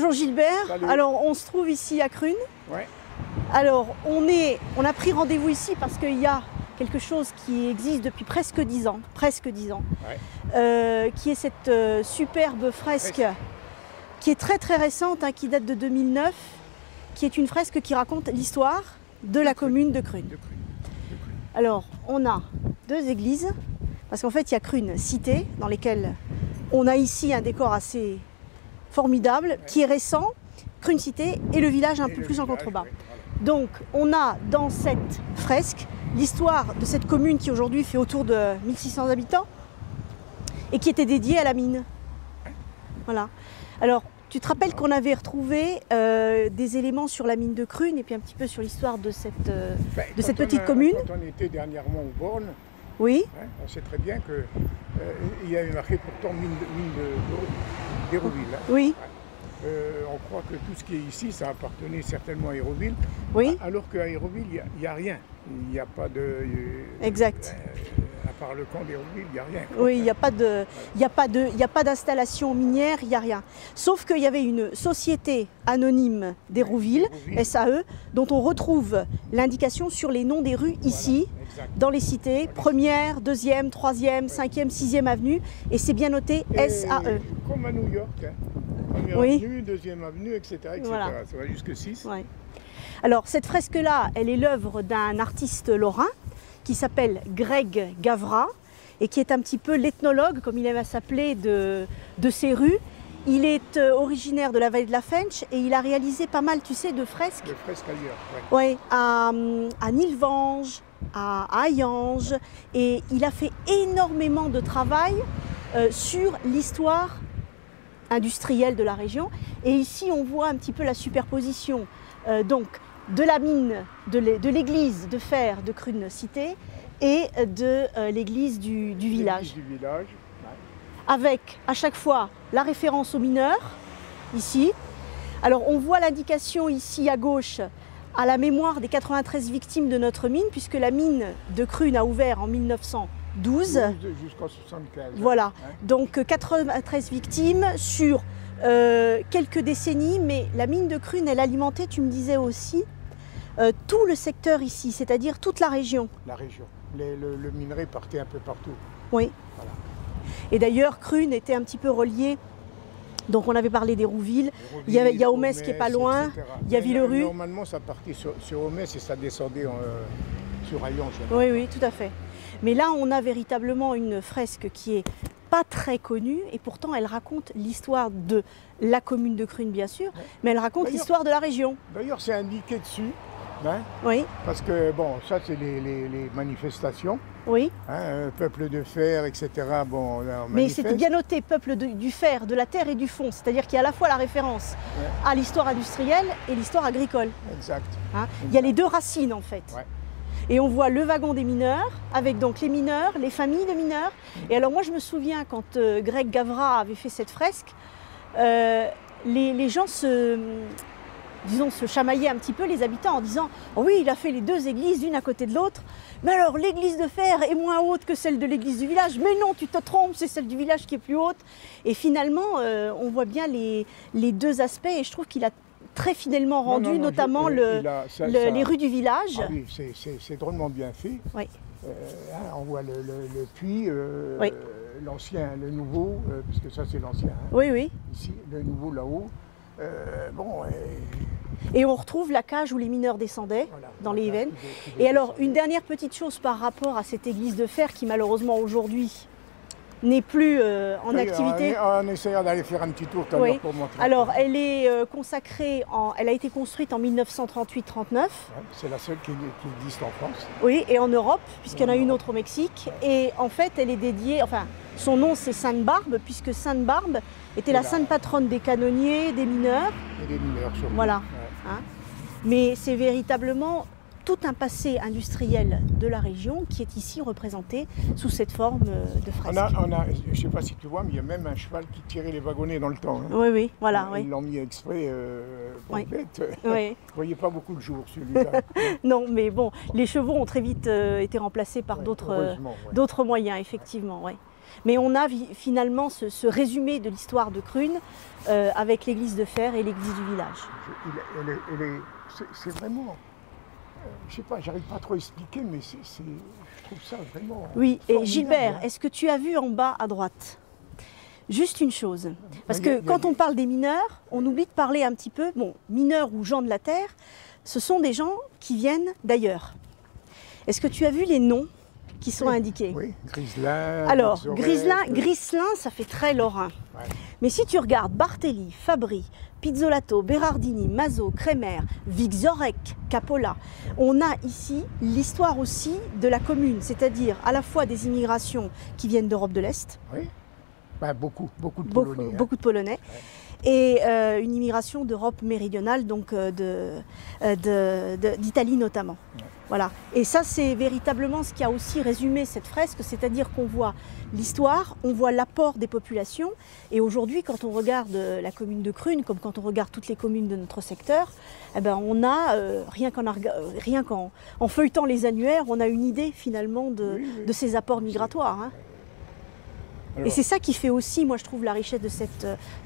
Bonjour Gilbert. Salut. Alors on se trouve ici à Crune. Ouais. Alors on a pris rendez-vous ici parce qu'il y a quelque chose qui existe depuis presque 10 ans, Ouais. qui est cette superbe fresque qui est très très récente, hein, qui date de 2009, qui est une fresque qui raconte l'histoire de la commune de Crune. Alors on a deux églises, parce qu'en fait il y a Crune cité, dans lesquelles on a ici un décor assez formidable, qui est récent, Crune cité, et le village un peu plus en contrebas. Ouais, voilà. Donc on a dans cette fresque l'histoire de cette commune qui aujourd'hui fait autour de 1600 habitants et qui était dédiée à la mine. Voilà. Alors tu te rappelles qu'on avait retrouvé des éléments sur la mine de Crune et puis un petit peu sur l'histoire de cette petite commune. Quand on était dernièrement au Born, Oui, hein, on sait très bien qu'il y avait marqué pourtant mine d'Hérouville. Hein. oui, On croit que tout ce qui est ici, ça appartenait certainement à Hérouville, oui, alors qu'à Hérouville, il n'y a rien. Il n'y a pas de... exact. À part le camp d'Hérouville, il n'y a rien. Oui, il n'y a pas d'installation minière, il n'y a rien. Sauf qu'il y avait une société anonyme d'Hérouville, Hérouville. SAE, dont on retrouve l'indication sur les noms des rues ici, Exact. dans les cités, première, deuxième, troisième, cinquième, sixième avenue, et c'est bien noté Et SAE. comme à New York, hein. Première Oui. avenue, deuxième avenue, etc. Voilà. Ça va jusque 6. Ouais. Alors cette fresque-là, elle est l'œuvre d'un artiste lorrain qui s'appelle Greg Gavra et qui est un petit peu l'ethnologue, comme il aime à s'appeler, de ces rues. Il est originaire de la vallée de la Fench et il a réalisé pas mal, tu sais, de fresques. Le fresque ailleurs. Ouais, à Nilvange, à Hayange, et il a fait énormément de travail sur l'histoire industrielle de la région. Et ici, on voit un petit peu la superposition donc de la mine, de l'église de fer de Crune cité et de l'église du village. Du village. Ouais. Avec à chaque fois la référence aux mineurs, ici. Alors on voit l'indication ici à gauche à la mémoire des 93 victimes de notre mine, puisque la mine de Crune a ouvert en 1912. Jusqu'en 75. Voilà, Hein. donc 93 victimes sur quelques décennies, mais la mine de Crune, elle alimentait, tu me disais aussi, tout le secteur ici, c'est-à-dire toute la région. La région. Le minerai partait un peu partout. Oui. Voilà. Et d'ailleurs, Crune était un petit peu reliée. Donc on avait parlé d'Hérouville, il y a Homès qui est pas loin, etc. il y a Villerue. Normalement, ça partait sur Homès et ça descendait sur Hayange. Oui, oui, tout à fait. Mais là, on a véritablement une fresque qui est pas très connue et pourtant elle raconte l'histoire de la commune de Crune, bien sûr, mais elle raconte D'ailleurs- l'histoire de la région. D'ailleurs, c'est indiqué dessus, hein, Oui, parce que, bon, ça, c'est les manifestations, oui. hein, peuple de fer, etc. Bon, là, on Mais manifeste. c'était bien noté, peuple du fer, de la terre et du fond, c'est-à-dire qu'il y a à la fois la référence à l'histoire industrielle et l'histoire agricole. Exact. Hein. Il y a les deux racines en fait. Ouais. Et on voit le wagon des mineurs, avec donc les mineurs, les familles de mineurs. Et alors moi je me souviens quand Greg Gavra avait fait cette fresque, les gens se chamaillaient un petit peu, les habitants, en disant « Oh oui, il a fait les deux églises, l'une à côté de l'autre. Mais alors l'église de fer est moins haute que celle de l'église du village. Mais non, tu te trompes, c'est celle du village qui est plus haute. » Et finalement, on voit bien les deux aspects et je trouve qu'il a très fidèlement rendu, notamment les rues du village. Ah oui, c'est drôlement bien fait. Oui. Hein, on voit le puits, Oui. l'ancien, le nouveau, puisque ça c'est l'ancien, hein, Oui, oui. ici, le nouveau là-haut. Bon, Et on retrouve la cage où les mineurs descendaient, voilà, dans la les cage Yévennes. qui Et alors, descendait. une dernière petite chose par rapport à cette église de fer qui malheureusement aujourd'hui n'est plus en Oui, activité. en essayant d'aller faire un petit tour tout à Oui. l'heure pour montrer. Alors, elle est consacrée, elle a été construite en 1938-39, Ouais, c'est la seule qui existe en France. oui, et en Europe, puisqu'il y en a une autre au Mexique. Et en fait, elle est dédiée, enfin, son nom c'est Sainte-Barbe, puisque Sainte-Barbe était la sainte patronne des canonniers, des mineurs. Et des mineurs surtout. Voilà. Ouais. Hein. Mais c'est véritablement tout un passé industriel de la région qui est ici représenté sous cette forme de fresque. Je ne sais pas si tu vois, mais il y a même un cheval qui tirait les wagonnets dans le temps. Hein. Oui, oui, voilà. Ils Oui. l'ont mis exprès pour Oui. bête. Oui. Je ne voyais pas beaucoup le jour celui-là. Non, mais bon, les chevaux ont très vite été remplacés par Ouais, d'autres heureusement, ouais. d'autres moyens, effectivement. Ouais. Mais on a finalement ce résumé de l'histoire de Crune avec l'église de Fer et l'église du village. C'est vraiment, je sais pas, j'arrive pas trop à expliquer, mais je trouve ça vraiment. Oui, et formidable, Gilbert, hein. est-ce que tu as vu en bas à droite? Juste une chose, parce que quand on parle des mineurs, on oublie de parler un petit peu, bon, mineurs ou gens de la terre, ce sont des gens qui viennent d'ailleurs. Est-ce que tu as vu les noms qui sont indiqués? Oui, Griselin. Alors, Zoret, Griselin, ça fait très lorrain. Ouais. Mais si tu regardes Bartelli, Fabri, Pizzolato, Berardini, Mazo, Kremer, Vixorek, Capola, on a ici l'histoire aussi de la commune, c'est-à-dire à la fois des immigrations qui viennent d'Europe de l'Est, Oui, ben, beaucoup de Polonais. beaucoup de Polonais, et une immigration d'Europe méridionale, donc d'Italie notamment. Ouais. Voilà. Et ça, c'est véritablement ce qui a aussi résumé cette fresque, c'est-à-dire qu'on voit l'histoire, on voit l'apport des populations. Et aujourd'hui, quand on regarde la commune de Crune, comme quand on regarde toutes les communes de notre secteur, eh ben, on a, rien qu'en feuilletant les annuaires, on a une idée finalement de ces apports migratoires. Hein. Alors, et c'est ça qui fait aussi, moi je trouve, la richesse de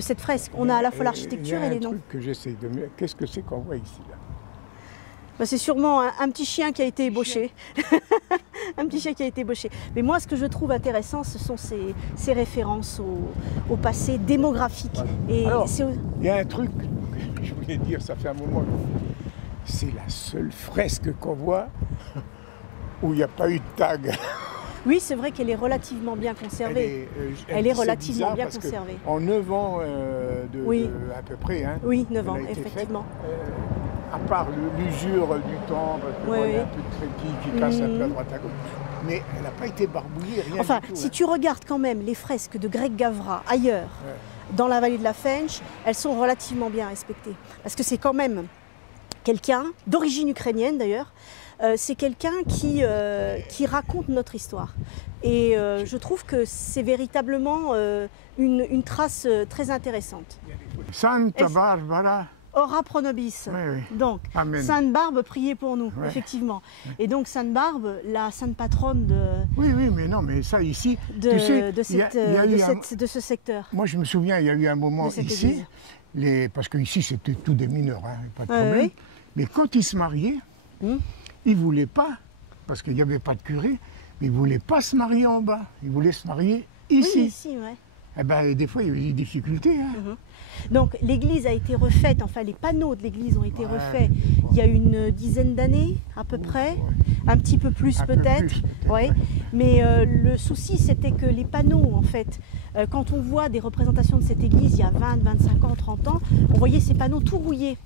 cette fresque. On a à la fois l'architecture et les noms. Il y a un truc que j'essaie de me... Qu'est-ce que c'est qu'on voit ici là? Ben, c'est sûrement un petit chien qui a été ébauché. Un petit chien qui a été ébauché. Mais moi, ce que je trouve intéressant, ce sont ces références au passé démographique. Voilà. Et alors, c'est... il y a un truc que je voulais dire, ça fait un moment. C'est la seule fresque qu'on voit où il n'y a pas eu de tag. Oui, c'est vrai qu'elle est relativement bien conservée. Elle est relativement bien conservée. En 9 ans Oui. à peu près, hein, Oui, 9 ans, elle a été effectivement. faite, à part l'usure du temps, parce que Oui, bon, il y a oui. un peu de crépi qui casse un peu à droite à gauche. Mais elle n'a pas été barbouillée, rien Enfin, du tout. si hein. tu regardes quand même les fresques de Greg Gavra ailleurs, dans la vallée de la Fench, elles sont relativement bien respectées. Parce que c'est quand même quelqu'un, d'origine ukrainienne d'ailleurs, c'est quelqu'un qui raconte notre histoire. Et je trouve que c'est véritablement une trace très intéressante. Santa Barbara. Ora pro nobis. Oui, oui. Donc, Amen. Sainte Barbe, priez pour nous, Ouais. effectivement. Et donc, Sainte Barbe, la sainte patronne Oui, mais non, mais ça ici, de, tu sais, de, il y a- cette, il y a de eu cette- de ce secteur. moi je me souviens, il y a eu un moment De cette ici, église. parce qu'ici c'était tous des mineurs, hein, pas de Ouais, problème. oui. Mais quand ils se mariaient, Hum. ils ne voulaient pas, parce qu'il n'y avait pas de curé, mais ils ne voulaient pas se marier en bas, ils voulaient se marier ici. Oui, ici, ouais. Eh ben, des fois, il y avait des difficultés. Hein. Donc l'église a été refaite, enfin les panneaux de l'église ont été Ouais. refaits il y a une dizaine d'années à peu près, un petit peu plus Un peu peut-être. plus, peut-être, Ouais. ouais. Mais le souci c'était que les panneaux en fait, quand on voit des représentations de cette église il y a 20, 25 ans, 30 ans, on voyait ces panneaux tout rouillés.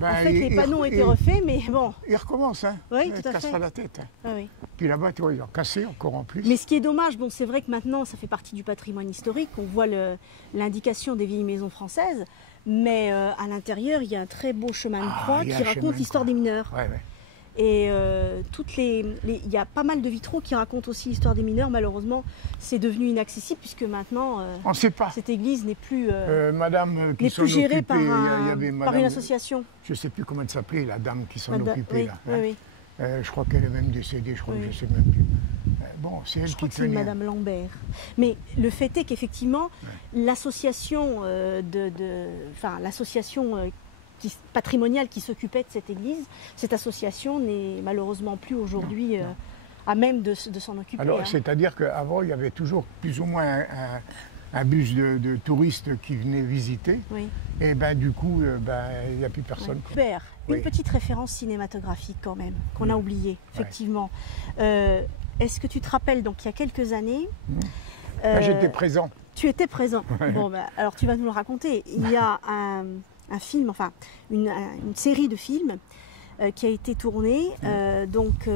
Ben, En fait les ils- panneaux ont ils- été refaits mais bon, Ils recommencent, hein. Oui, Ils tout à cassent fait. pas la tête. Hein. ah oui. Puis là-bas, tu vois, ils ont cassé encore en plus. Mais ce qui est dommage, bon, c'est vrai que maintenant ça fait partie du patrimoine historique, on voit l'indication des vieilles maisons françaises, mais à l'intérieur il y a un très beau chemin de croix il y a qui un chemin raconte de l'histoire croix. des mineurs. Ouais, ouais. Et il y a pas mal de vitraux qui racontent aussi l'histoire des mineurs. Malheureusement, c'est devenu inaccessible puisque maintenant On ne sait pas. cette église n'est plus, Madame qui n'est s'en plus gérée occupait, par, il y par avait une madame, association. je ne sais plus comment elle s'appelait, la dame qui s'en Madame- occupait. oui, Là, oui, hein. oui. Je crois qu'elle est même décédée, je crois Oui. que je ne sais même plus. Bon, c'est elle Je crois qui que c'est une tenait. Madame Lambert. Mais le fait est qu'effectivement, l'association enfin, l'association patrimoniale qui s'occupait de cette église, cette association n'est malheureusement plus aujourd'hui à même de s'en occuper. Alors, hein. c'est-à-dire qu'avant, il y avait toujours plus ou moins un bus de touristes qui venaient visiter. Oui. Et ben du coup, il n'y a plus personne. quoi. Hubert, Oui. une petite référence cinématographique quand même, qu'on a oubliée, effectivement. Est-ce que tu te rappelles, donc il y a quelques années, Ben, j'étais présent. tu étais présent. Bon, bah, alors tu vas nous le raconter. Il y a un film, enfin une série de films qui a été tournée, donc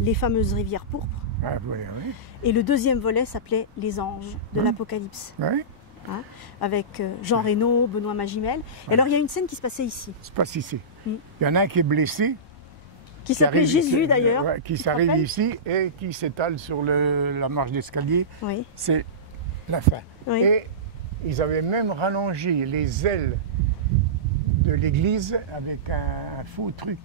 Les fameuses rivières pourpres. Ah, voilà, oui. Et le deuxième volet s'appelait Les anges de l'Apocalypse, Ouais, hein, avec Jean Reno, Benoît Magimel. Et alors il y a une scène qui se passait ici, c'est pas si c'est. Mm. Il y en a un qui est blessé. qui s'appelait arrive- Jésus qui- d'ailleurs. ouais, qui Tu te s'arrive rappelles ici et qui s'étale sur la marche d'escalier. Oui, C'est la fin. oui. Et ils avaient même rallongé les ailes de l'église avec un faux truc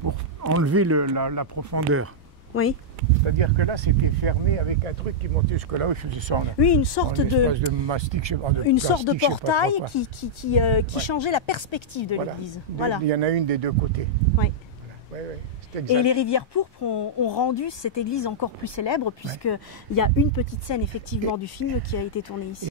pour enlever la profondeur. Oui. C'est-à-dire que là, c'était fermé avec un truc qui montait jusque là, où il faisait ça en, Oui, une sorte en de, espèce de mastic, je sais pas, de une sorte de plastique, je sais pas trop portail quoi. qui changeait la perspective de Voilà. l'église. Des- Voilà. Il y en a une des deux côtés. Oui. Voilà. Ouais, c'est Et exact. les rivières pourpres ont rendu cette église encore plus célèbre, puisqu'il y a une petite scène effectivement du film qui a été tournée ici.